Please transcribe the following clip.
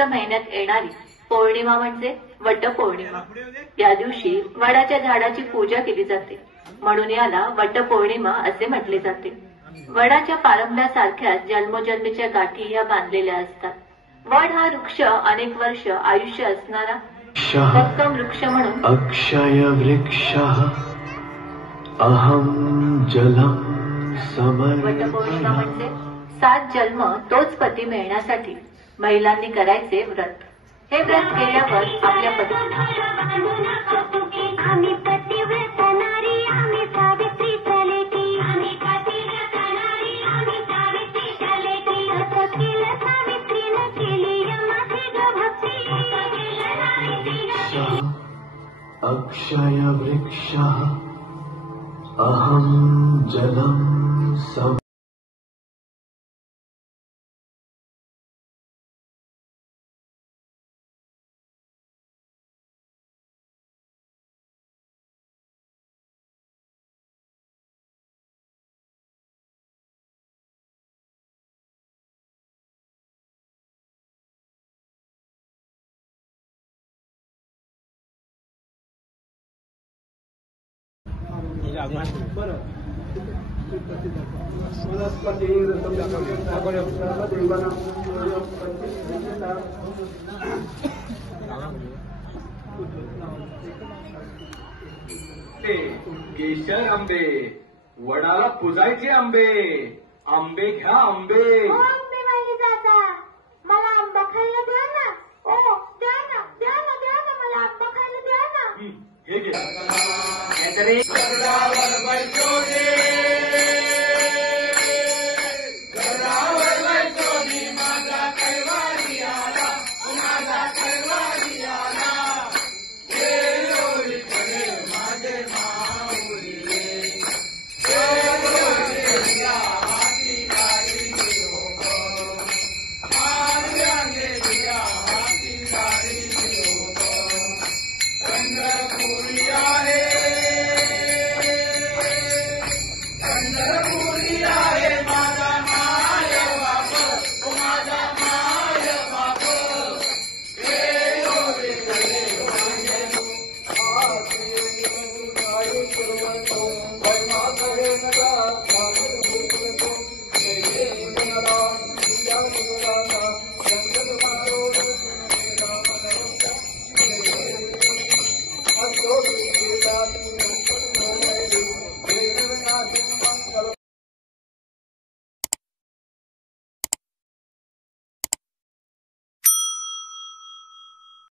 महिन्यात येणारी पौर्णिमा म्हणजे वटपौर्णिमा। या दिवशी वडाच्या झाडाची पूजा केली जाते, म्हणून याला वटपौर्णिमा असे म्हटले जाते। वडाच्या पारंब्यासारख्या जन्मोजन्मीच्या गाठी या बांधलेल्या असतात। वड हा वृक्ष अनेक वर्ष आयुष्य असणारा भक्कम वृक्ष म्हणून अक्षय वृक्षः अहम जलम समर्पयामि। वटपौर्णिमा म्हणजे 7 जन्म तोच पती मिळण्यासाठी महिलांनी करायचे व्रत। हे व्रत केल्यावर आपल्या अक्षय वृक्षः अहम जलम सम केशर आंबे, वडाला पुजायचे आंबे, आंबे घ्या आंबे। मला आंबा खायला द्या ना, ओ द्या ना द्या ना द्या ना, मला आंबा खायला द्या ना। हे घे।